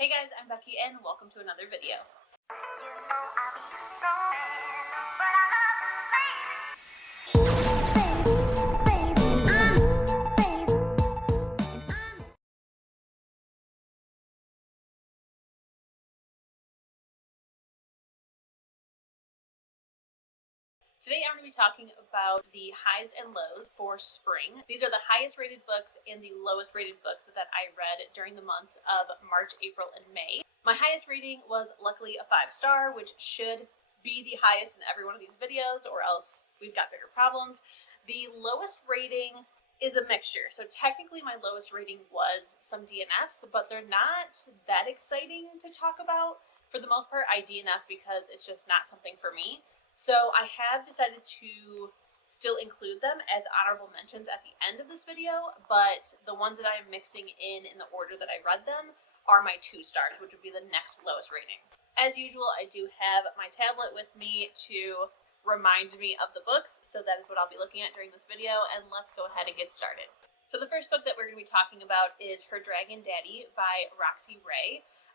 Hey guys, I'm Becky and welcome to another video. Today I'm going to be talking about the highs and lows for spring. These are the highest rated books and the lowest rated books that I read during the months of March, April, and May. My highest rating was luckily a 5-star, which should be the highest in every one of these videos, or else we've got bigger problems. The lowest rating is a mixture. So technically my lowest rating was some DNFs, but they're not that exciting to talk about. For the most part, I DNF because it's just not something for me. So I have decided to still include them as honorable mentions at the end of this video, but the ones that I am mixing in the order that I read them are my 2 stars, which would be the next lowest rating. As usual, I do have my tablet with me to remind me of the books, so that is what I'll be looking at during this video, and let's go ahead and get started. So the first book that we're going to be talking about is Her Dragon Daddy by Roxie.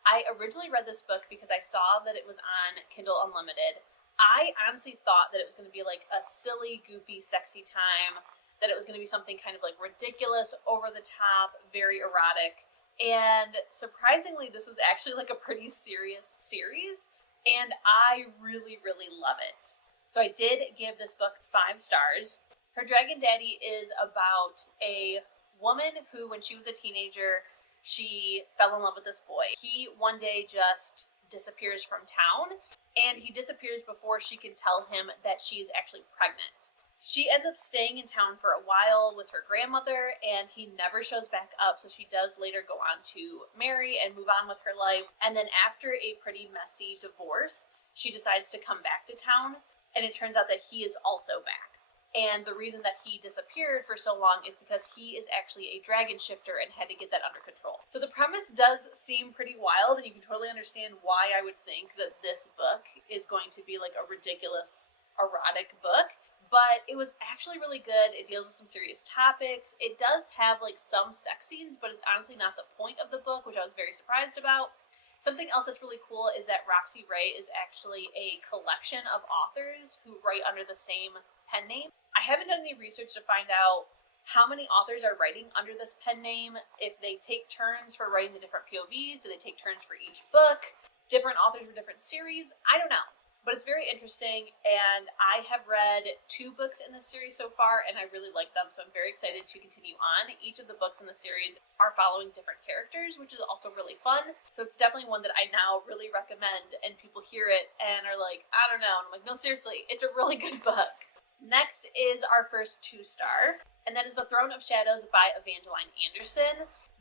I originally read this book because I saw that it was on Kindle Unlimited. I honestly thought that it was going to be like a silly, goofy, sexy time, that it was going to be something kind of like ridiculous, over the top, very erotic. And surprisingly, this was actually like a pretty serious series, and I really, really love it. So I did give this book 5 stars. Her Dragon Daddy is about a woman who, when she was a teenager, she fell in love with this boy. He one day just disappears from town, and he disappears before she can tell him that she's actually pregnant. She ends up staying in town for a while with her grandmother, and he never shows back up, so she does later go on to marry and move on with her life. And then after a pretty messy divorce, she decides to come back to town, and it turns out that he is also back. And the reason that he disappeared for so long is because he is actually a dragon shifter and had to get that under control. So the premise does seem pretty wild, and you can totally understand why I would think that this book is going to be like a ridiculous erotic book. But it was actually really good. It deals with some serious topics. It does have like some sex scenes, but it's honestly not the point of the book, which I was very surprised about. Something else that's really cool is that Roxie is actually a collection of authors who write under the same pen name. I haven't done any research to find out how many authors are writing under this pen name, if they take turns for writing the different POVs, do they take turns for each book, different authors for different series, I don't know. But it's very interesting, and I have read 2 books in this series so far, and I really like them, so I'm very excited to continue on. Each of the books in the series are following different characters, which is also really fun, so it's definitely one that I now really recommend, and people hear it and are like, I don't know, and I'm like, no, seriously, it's a really good book. Next is our first 2-star, and that is The Throne of Shadows by Evangeline.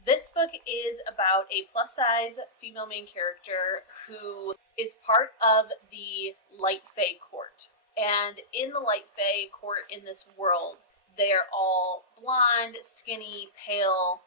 This book is about a plus-size female main character who is part of the Light Fae court. And in the Light Fae court in this world, they're all blonde, skinny, pale,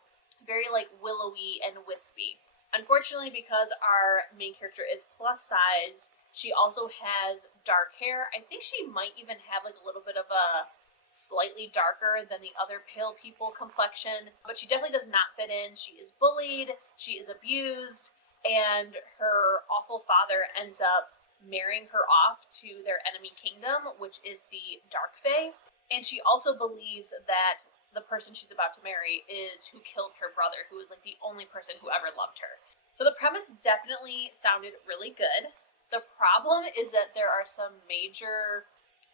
very like willowy and wispy. Unfortunately, because our main character is plus size, she also has dark hair. I think she might even have like a little bit of a slightly darker than the other pale people complexion, but she definitely does not fit in. She is bullied, she is abused, and her awful father ends up marrying her off to their enemy kingdom, which is the Dark Fae. And she also believes that the person she's about to marry is who killed her brother, who was like the only person who ever loved her. So the premise definitely sounded really good. The problem is that there are some major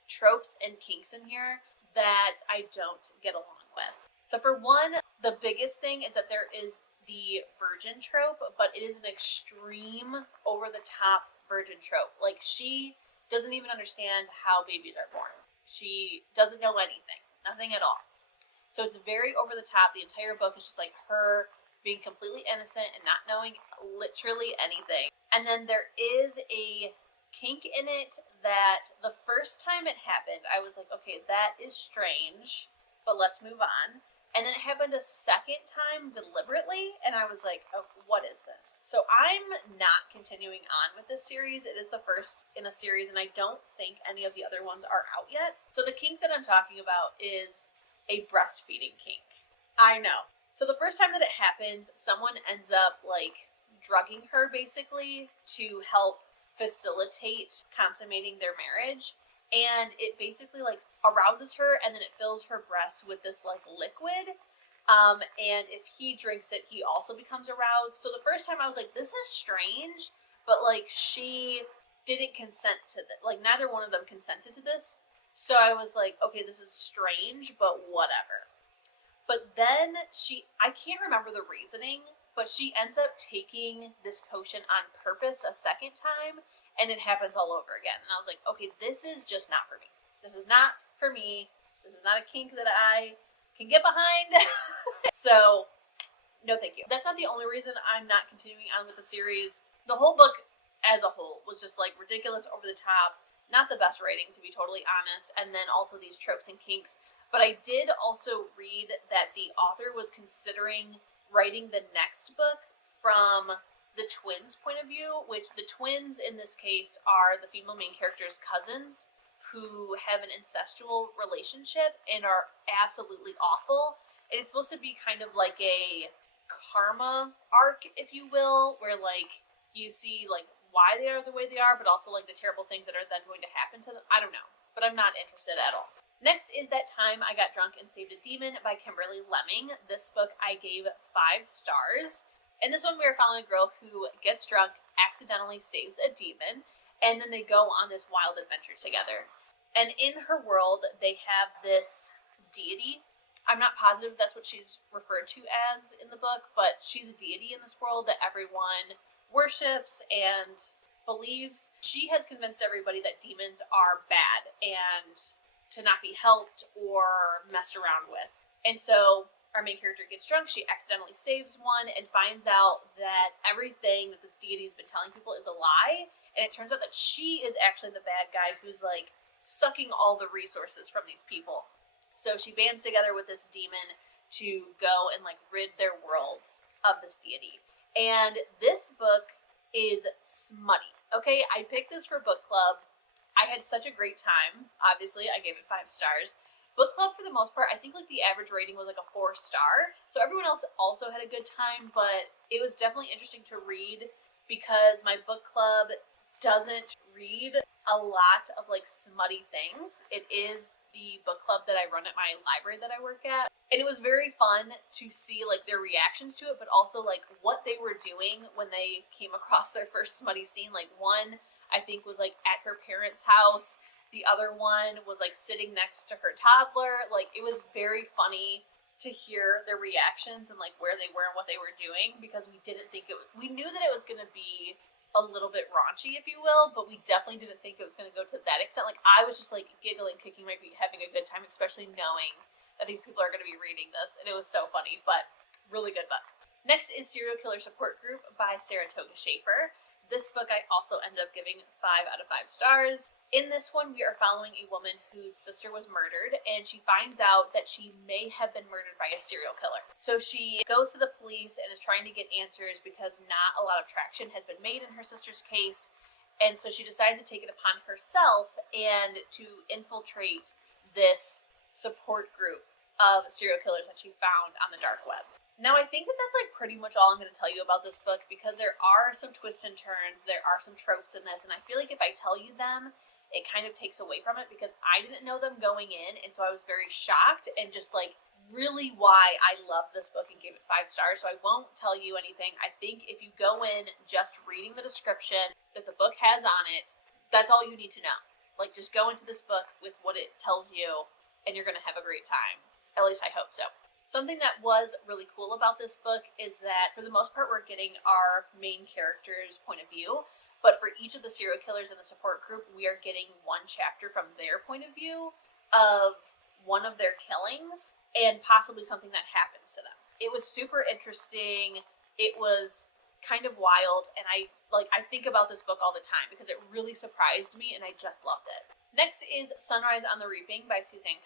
tropes and kinks in here that I don't get along with. So for one, the biggest thing is that there is the virgin trope, but it is an extreme, over-the-top virgin trope. Like, she doesn't even understand how babies are born. She doesn't know anything, nothing at all. So it's very over-the-top. The entire book is just like her being completely innocent and not knowing literally anything. And then there is a kink in it that the first time it happened, I was like, okay, that is strange, but let's move on. And then it happened a second time deliberately, and I was like, oh, what is this? So I'm not continuing on with this series. It is the first in a series, and I don't think any of the other ones are out yet. So the kink that I'm talking about is a breastfeeding kink. I know. So the first time that it happens, someone ends up like drugging her basically to help facilitate consummating their marriage. And it basically like arouses her, and then it fills her breasts with this like liquid. And if he drinks it, he also becomes aroused. So the first time I was like, this is strange, but like she didn't consent to this. Like neither one of them consented to this. So I was like, okay, this is strange, but whatever. But then I can't remember the reasoning, but she ends up taking this potion on purpose a second time, and it happens all over again. And I was like, okay, this is just not for me. This is not for me. This is not a kink that I can get behind. So, no thank you. That's not the only reason I'm not continuing on with the series. The whole book as a whole was just like ridiculous, over the top, not the best writing, to be totally honest, and then also these tropes and kinks. But I did also read that the author was considering writing the next book from the twins' point of view, which the twins in this case are the female main character's cousins who have an incestual relationship and are absolutely awful. And it's supposed to be kind of like a karma arc, if you will, where like you see like why they are the way they are, but also like the terrible things that are then going to happen to them. I don't know, but I'm not interested at all. Next is That Time I Got Drunk and Saved a Demon by Kimberly Lemming. This book I gave 5 stars. In this one, we are following a girl who gets drunk, accidentally saves a demon, and then they go on this wild adventure together. And in her world, they have this deity. I'm not positive that's what she's referred to as in the book, but she's a deity in this world that everyone worships and believes. She has convinced everybody that demons are bad and to not be helped or messed around with. And so our main character gets drunk, she accidentally saves one and finds out that everything that this deity has been telling people is a lie. And it turns out that she is actually the bad guy who's like sucking all the resources from these people. So she bands together with this demon to go and like rid their world of this deity. And this book is smutty. Okay, I picked this for book club. I had such a great time. Obviously, I gave it 5 stars. Book club, for the most part, I think like the average rating was like a 4-star. So everyone else also had a good time, but it was definitely interesting to read because my book club doesn't read a lot of like smutty things. It is the book club that I run at my library that I work at. And it was very fun to see like their reactions to it, but also like what they were doing when they came across their first smutty scene. Like one, I think, was like at her parents' house. The other one was like sitting next to her toddler. Like it was very funny to hear their reactions and like where they were and what they were doing, because we didn't think we knew that it was going to be a little bit raunchy, if you will, but we definitely didn't think it was going to go to that extent. Like I was just like giggling, kicking my feet, having a good time, especially knowing that these people are going to be reading this, and it was so funny, but really good book. Next is Serial Killer Support Group by Saratoga Schaffer. This book I also ended up giving 5 out of 5 stars. In this one, we are following a woman whose sister was murdered, and she finds out that she may have been murdered by a serial killer. So she goes to the police and is trying to get answers because not a lot of traction has been made in her sister's case. And so she decides to take it upon herself and to infiltrate this support group of serial killers that she found on the dark web. Now, I think that that's like pretty much all I'm going to tell you about this book, because there are some twists and turns, there are some tropes in this, and I feel like if I tell you them, it kind of takes away from it, because I didn't know them going in, and so I was very shocked, and just like really why I love this book and gave it 5 stars. So I won't tell you anything. I think if you go in just reading the description that the book has on it, that's all you need to know. Like, just go into this book with what it tells you, and you're going to have a great time. At least I hope so. Something that was really cool about this book is that for the most part we're getting our main character's point of view, but for each of the serial killers in the support group, we are getting one chapter from their point of view of one of their killings and possibly something that happens to them. It was super interesting. It was kind of wild, and I think about this book all the time because it really surprised me and I just loved it. Next is Sunrise on the Reaping by Suzanne.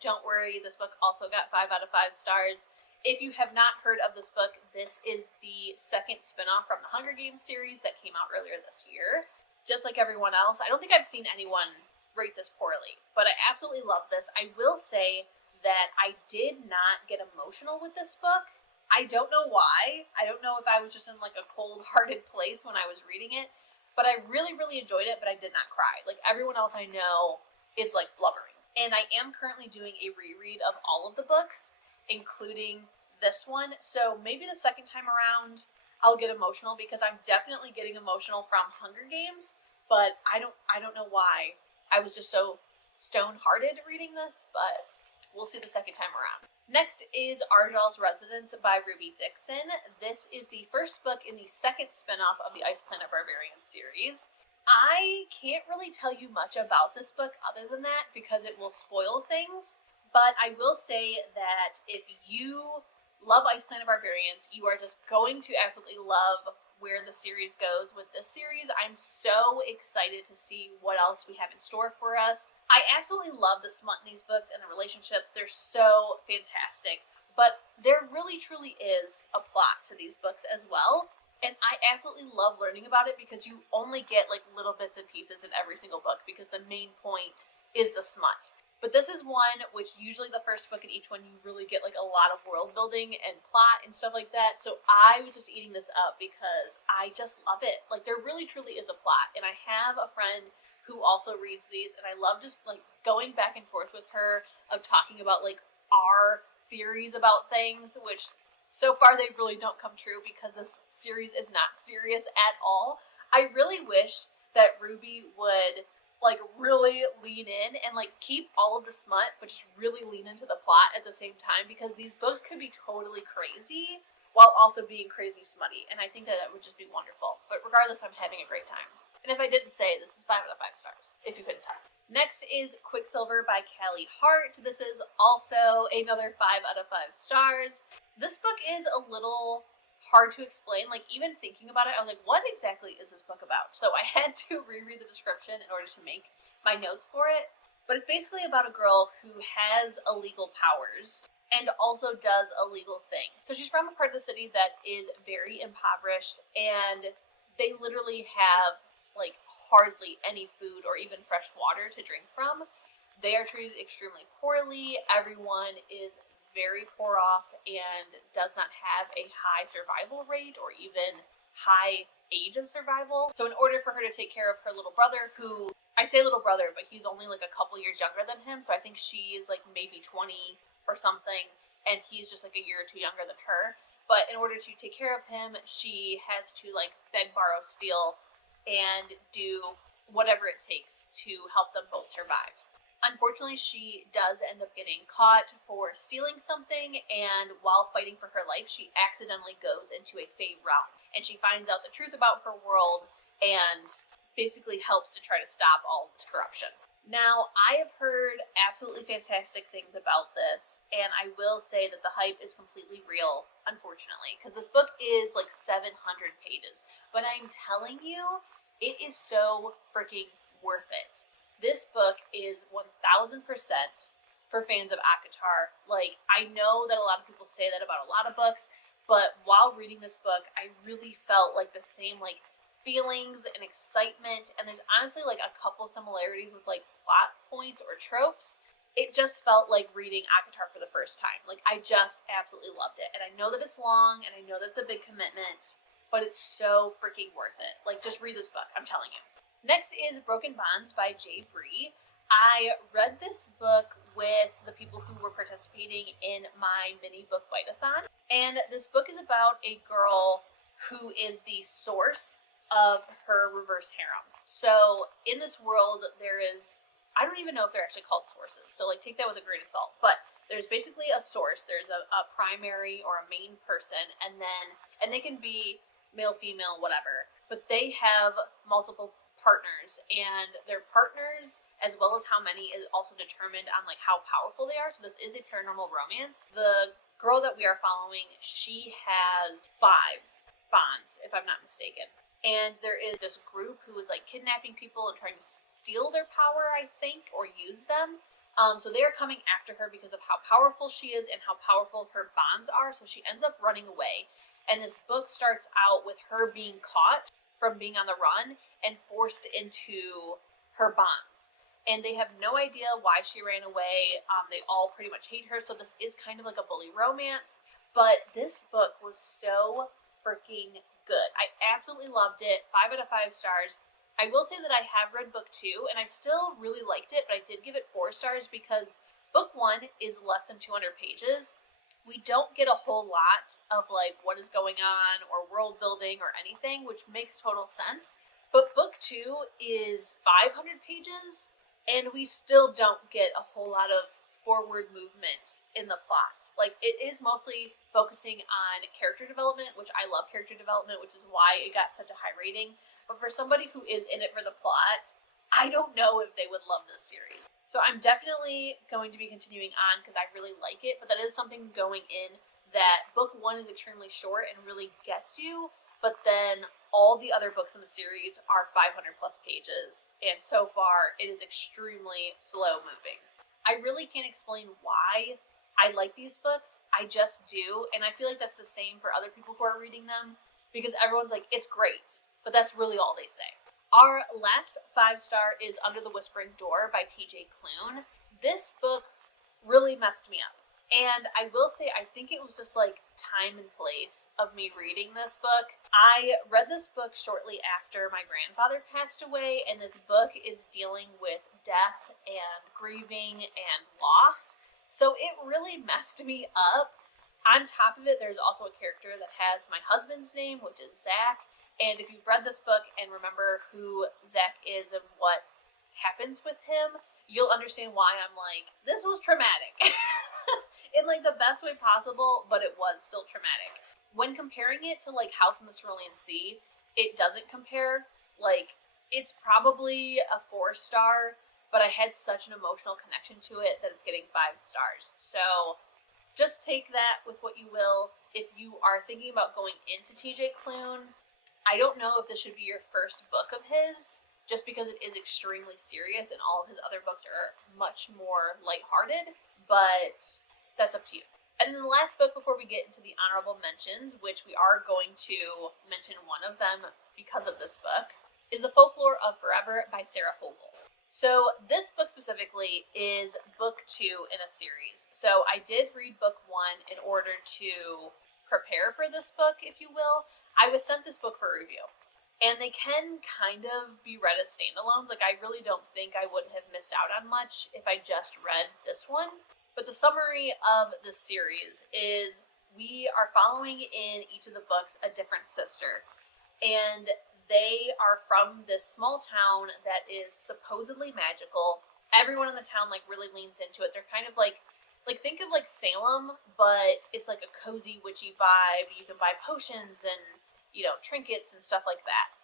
Don't worry, this book also got 5 out of 5 stars. If you have not heard of this book, this is the second spinoff from the Hunger Games series that came out earlier this year. Just like everyone else, I don't think I've seen anyone rate this poorly, but I absolutely love this. I will say that I did not get emotional with this book. I don't know why. I don't know if I was just in like a cold-hearted place when I was reading it, but I really, really enjoyed it, but I did not cry. Like everyone else I know is like blubbering. And I am currently doing a reread of all of the books, including this one. So maybe the second time around I'll get emotional, because I'm definitely getting emotional from Hunger Games, but I don't know why. I was just so stone-hearted reading this, but we'll see the second time around. Next is Argyll's Residence by Ruby Dixon. This is the first book in the second spin-off of the Ice Planet Barbarian series. I can't really tell you much about this book other than that because it will spoil things, but I will say that if you love Ice Planet Barbarians, you are just going to absolutely love where the series goes with this series. I'm so excited to see what else we have in store for us. I absolutely love the smut in these books and the relationships. They're so fantastic. But there really truly is a plot to these books as well. And I absolutely love learning about it because you only get like little bits and pieces in every single book because the main point is the smut. But this is one which usually the first book in each one you really get like a lot of world building and plot and stuff like that. So I was just eating this up because I just love it. Like there really truly is a plot. And I have a friend who also reads these, and I love just like going back and forth with her of talking about like our theories about things, which so far they really don't come true because this series is not serious at all. I really wish that Ruby would like really lean in and like keep all of the smut, but just really lean into the plot at the same time, because these books could be totally crazy while also being crazy smutty, and I think that would just be wonderful. But regardless, I'm having a great time. And if I didn't say, this is 5 out of 5 stars, if you couldn't tell. Next is Quicksilver by Callie Hart. This is also another 5 out of 5 stars. This book is a little hard to explain. Like even thinking about it, I was like, what exactly is this book about? So I had to reread the description in order to make my notes for it. But it's basically about a girl who has illegal powers and also does illegal things. So she's from a part of the city that is very impoverished, and they literally have like hardly any food or even fresh water to drink from. They are treated extremely poorly. Everyone is very poor off and does not have a high survival rate or even high age of survival. So in order for her to take care of her little brother, who, I say little brother, but he's only like a couple years younger than him, so I think she is like maybe 20 or something, and he's just like a year or two younger than her. But in order to take care of him, she has to like beg, borrow, steal, and do whatever it takes to help them both survive. Unfortunately, she does end up getting caught for stealing something, and while fighting for her life, she accidentally goes into a Fey realm, and she finds out the truth about her world and basically helps to try to stop all of this corruption. Now, I have heard absolutely fantastic things about this, and I will say that the hype is completely real, unfortunately, because this book is like 700 pages, but I'm telling you, it is so freaking worth it. This book is 1000% for fans of ACOTAR. Like, I know that a lot of people say that about a lot of books, but while reading this book, I really felt like the same, like, feelings and excitement, and there's honestly, like, a couple similarities with, like, plot points or tropes. It just felt like reading ACOTAR for the first time. Like, I just absolutely loved it. And I know that it's long, and I know that it's a big commitment, but it's so freaking worth it. Like, just read this book, I'm telling you. Next is Broken Bonds by Bree. I read this book with the people who were participating in my mini book bite-a-thon, and this book is about a girl who is the source of her reverse harem. So in this world, there is, I don't even know if they're actually called sources, so like take that with a grain of salt, but there's basically a source. There's a primary or a main person, and they can be male, female, whatever, but they have multiple partners, and their partners, as well as how many, is also determined on like how powerful they are. So this is a paranormal romance. The girl that we are following, she has 5 bonds, if I'm not mistaken, and there is this group who is like kidnapping people and trying to steal their power, I think, or use them. So they are coming after her because of how powerful she is and how powerful her bonds are. So she ends up running away, and this book starts out with her being caught from being on the run and forced into her bonds. And they have no idea why she ran away. They all pretty much hate her, so this is kind of like a bully romance. but this book was so freaking good. I absolutely loved it. 5 out of 5 stars. I will say that I have read book 2 and I still really liked it, but I did give it 4 stars because book 1 is less than 200 pages. We don't get a whole lot of like what is going on or world building or anything, which makes total sense. But book 2 is 500 pages and we still don't get a whole lot of forward movement in the plot. Like, it is mostly focusing on character development, which I love character development, which is why it got such a high rating. But for somebody who is in it for the plot, I don't know if they would love this series. So I'm definitely going to be continuing on because I really like it, but that is something going in that book 1 is extremely short and really gets you, but then all the other books in the series are 500 plus pages, and so far it is extremely slow moving. I really can't explain why I like these books. I just do, and I feel like that's the same for other people who are reading them because everyone's like, it's great, but that's really all they say. Our last 5-star is Under the Whispering Door by TJ Klune. This book really messed me up. And I will say, I think it was just like time and place of me reading this book. I read this book shortly after my grandfather passed away, and this book is dealing with death and grieving and loss. So it really messed me up. On top of it, there's also a character that has my husband's name, which is Zach. And if you've read this book and remember who Zach is and what happens with him, you'll understand why I'm like, this was traumatic. In like the best way possible, but it was still traumatic. When comparing it to like House in the Cerulean Sea, it doesn't compare. Like, it's probably a 4-star, but I had such an emotional connection to it that it's getting 5 stars. So just take that with what you will. If you are thinking about going into TJ Klune, I don't know if this should be your first book of his, just because it is extremely serious and all of his other books are much more lighthearted, but that's up to you. And then the last book before we get into the honorable mentions, which we are going to mention one of them because of this book, is The Folklore of Forever by Sarah Hogle. So this book specifically is book 2 in a series. So I did read book 1 in order to prepare for this book, if you will. I was sent this book for review. And they can kind of be read as standalones. Like, I really don't think I would have missed out on much if I just read this one. But the summary of the series is we are following in each of the books a different sister. And they are from this small town that is supposedly magical. Everyone in the town like really leans into it. They're kind of like think of like Salem, but it's like a cozy witchy vibe. You can buy potions and, you know, trinkets and stuff like that.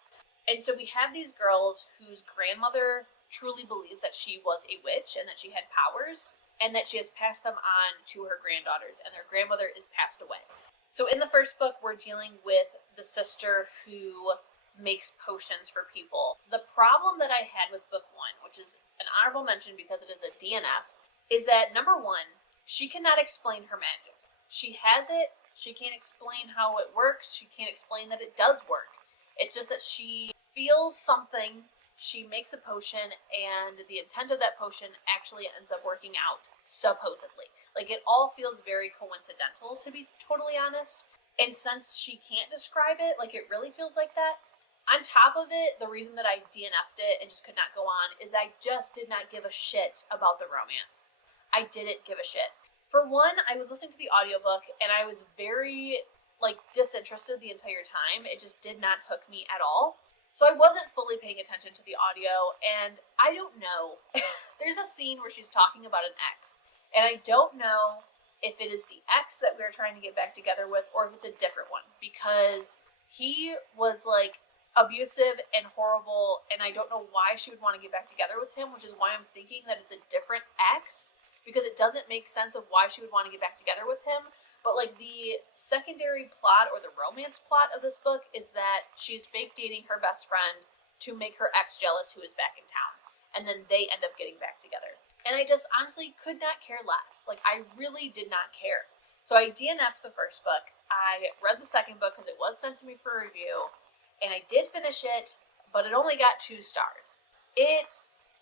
And so we have these girls whose grandmother truly believes that she was a witch and that she had powers, and that she has passed them on to her granddaughters, and their grandmother is passed away. So in the first book, we're dealing with the sister who makes potions for people. The problem that I had with book 1, which is an honorable mention because it is a DNF, is that number 1, she cannot explain her magic. She has it, she can't explain how it works, she can't explain that it does work. It's just that she feels something, she makes a potion, and the intent of that potion actually ends up working out, supposedly. Like, it all feels very coincidental, to be totally honest. And since she can't describe it, like, it really feels like that. On top of it, the reason that I DNF'd it and just could not go on is I just did not give a shit about the romance. I didn't give a shit. For one, I was listening to the audiobook, and I was very, like, disinterested the entire time. It just did not hook me at all. So I wasn't fully paying attention to the audio, and I don't know. There's a scene where she's talking about an ex, and I don't know if it is the ex that we're trying to get back together with or if it's a different one, because he was, like, abusive and horrible, and I don't know why she would want to get back together with him, which is why I'm thinking that it's a different ex, because it doesn't make sense of why she would want to get back together with him. But, like, the secondary plot or the romance plot of this book is that she's fake dating her best friend to make her ex jealous who is back in town. And then they end up getting back together. And I just honestly could not care less. Like, I really did not care. So I DNF'd the first book. I read the second book because it was sent to me for review. And I did finish it, but it only got 2 stars. It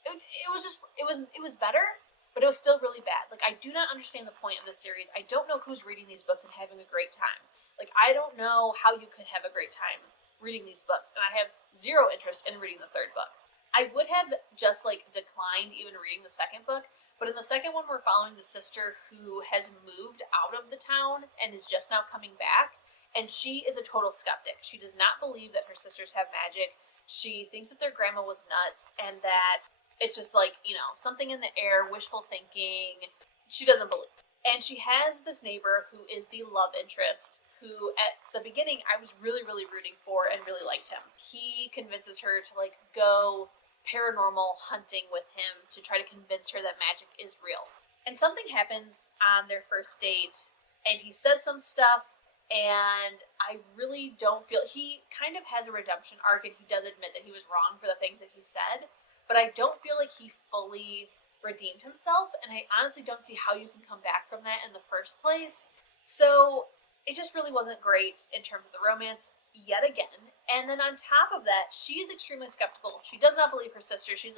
was better, but it was still really bad. Like, I do not understand the point of this series. I don't know who's reading these books and having a great time. Like, I don't know how you could have a great time reading these books, and I have zero interest in reading the third book. I would have just, like, declined even reading the second book, but in the second one, we're following the sister who has moved out of the town and is just now coming back, and she is a total skeptic. She does not believe that her sisters have magic. She thinks that their grandma was nuts, and that it's just like, something in the air, wishful thinking. She doesn't believe. And she has this neighbor who is the love interest, who at the beginning I was really, really rooting for and really liked him. He convinces her to, like, go paranormal hunting with him to try to convince her that magic is real. And something happens on their first date, and he says some stuff, and I really don't feel... He kind of has a redemption arc, and he does admit that he was wrong for the things that he said, but I don't feel like he fully redeemed himself, and I honestly don't see how you can come back from that in the first place. So it just really wasn't great in terms of the romance yet again. And then on top of that, she's extremely skeptical. She does not believe her sister. She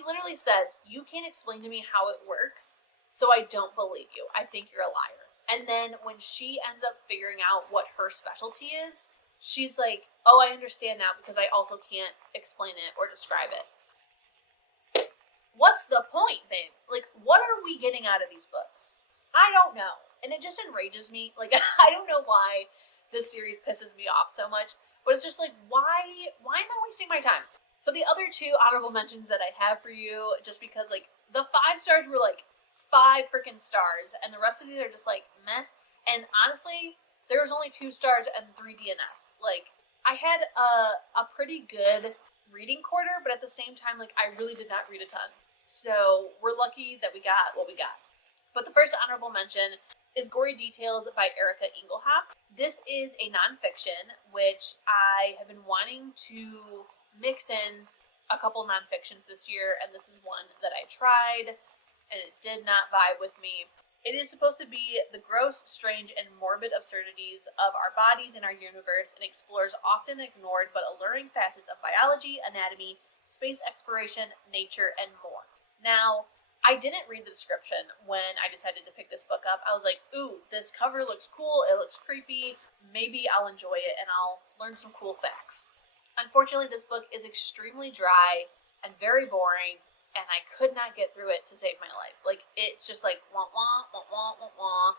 literally says, "You can't explain to me how it works, so I don't believe you. I think you're a liar." And then when she ends up figuring out what her specialty is, she's like, "Oh, I understand now, because I also can't explain it or describe it." What's the point, babe? Like, what are we getting out of these books? I don't know. And it just enrages me. Like, I don't know why this series pisses me off so much, but it's just like, why am I wasting my time? So the other two honorable mentions that I have for you, just because, like, the 5 stars were like 5 freaking stars, and the rest of these are just like meh. And honestly, there was only 2 stars and 3 DNFs. Like, I had a pretty good reading quarter, but at the same time, like, I really did not read a ton. So we're lucky that we got what we got. But the first honorable mention is Gory Details by Erika Engelhaupt. This is a nonfiction, which I have been wanting to mix in a couple nonfictions this year, and this is one that I tried, and it did not vibe with me. It is supposed to be the gross, strange, and morbid absurdities of our bodies and our universe, and explores often ignored but alluring facets of biology, anatomy, space exploration, nature, and more. Now, I didn't read the description when I decided to pick this book up. I was like, ooh, this cover looks cool, it looks creepy, maybe I'll enjoy it and I'll learn some cool facts. Unfortunately, this book is extremely dry and very boring, and I could not get through it to save my life. Like, it's just like, wah, wah, wah, wah, wah, wah,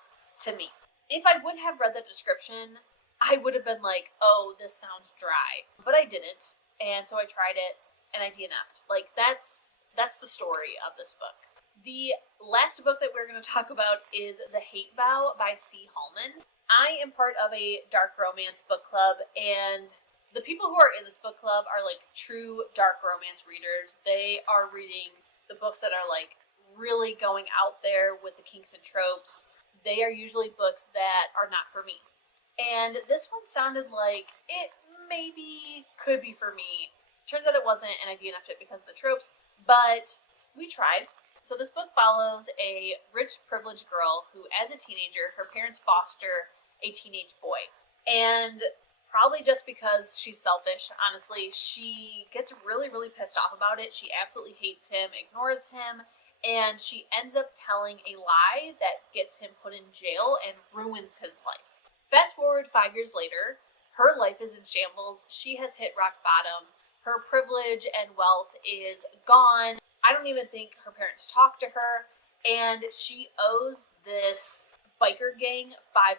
to me. If I would have read the description, I would have been like, oh, this sounds dry. But I didn't, and so I tried it, and I DNF'd. Like, that's the story of this book. The last book that we're going to talk about is The Hate Vow by C. Hallman. I am part of a dark romance book club, and the people who are in this book club are, like, true dark romance readers. They are reading the books that are, like, really going out there with the kinks and tropes. They are usually books that are not for me. And this one sounded like it maybe could be for me. Turns out it wasn't, and I DNF'd it because of the tropes, but we tried. So this book follows a rich, privileged girl who, as a teenager, her parents foster a teenage boy. And probably just because she's selfish, honestly, she gets really, really pissed off about it. She absolutely hates him, ignores him, and she ends up telling a lie that gets him put in jail and ruins his life. Fast forward 5 years later, her life is in shambles. She has hit rock bottom. Her privilege and wealth is gone. I don't even think her parents talk to her, and she owes this biker gang $5,000.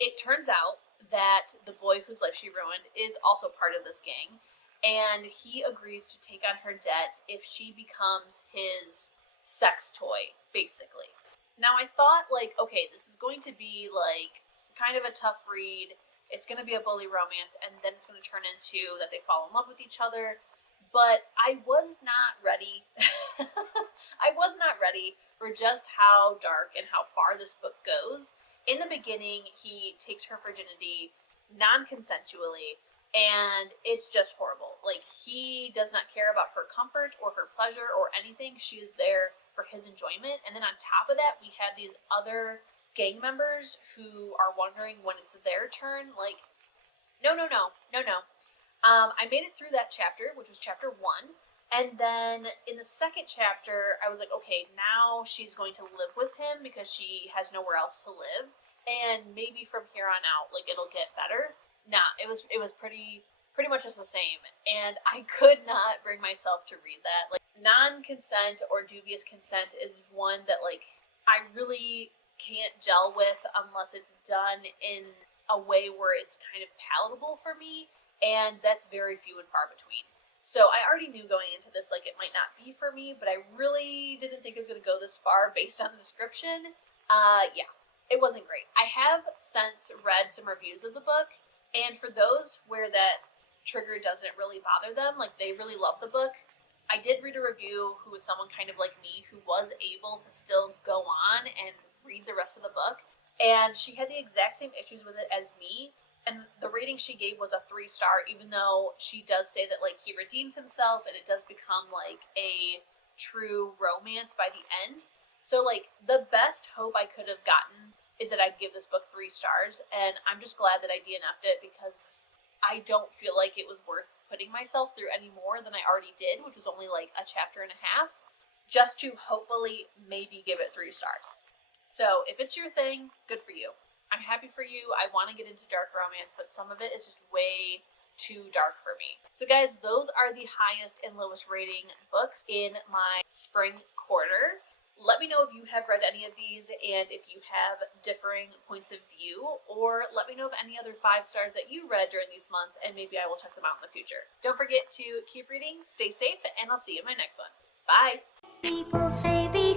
It turns out that the boy whose life she ruined is also part of this gang, and he agrees to take on her debt if she becomes his sex toy, basically. Now, I thought, like, okay, this is going to be, like, kind of a tough read. It's going to be a bully romance, and then it's going to turn into that they fall in love with each other. But I was not ready. I was not ready for just how dark and how far this book goes. In the beginning, he takes her virginity non-consensually, and it's just horrible. Like, he does not care about her comfort or her pleasure or anything. She is there for his enjoyment. And then on top of that, we have these other gang members who are wondering when it's their turn. Like, no. I made it through that chapter, which was chapter 1. And then in the second chapter, I was like, okay, now she's going to live with him because she has nowhere else to live. And maybe from here on out, like, it'll get better. Nah, it was pretty much just the same. And I could not bring myself to read that. Like, non-consent or dubious consent is one that, like, I really can't gel with unless it's done in a way where it's kind of palatable for me. And that's very few and far between. So I already knew going into this, like, it might not be for me, but I really didn't think it was going to go this far based on the description. Yeah, it wasn't great. I have since read some reviews of the book, and for those where that trigger doesn't really bother them, like, they really love the book. I did read a review who was someone kind of like me who was able to still go on and read the rest of the book, and she had the exact same issues with it as me. And the rating she gave was a 3-star, even though she does say that, like, he redeems himself and it does become, like, a true romance by the end. So, like, the best hope I could have gotten is that I'd give this book 3 stars, and I'm just glad that I DNF'd it because I don't feel like it was worth putting myself through any more than I already did, which was only, like, a chapter and a half, just to hopefully maybe give it 3 stars. So, if it's your thing, good for you. I'm happy for you. I want to get into dark romance, but some of it is just way too dark for me. So guys, those are the highest and lowest rating books in my spring quarter. Let me know if you have read any of these and if you have differing points of view, or let me know of any other 5 stars that you read during these months, and maybe I will check them out in the future. Don't forget to keep reading, stay safe, and I'll see you in my next one. Bye! People say the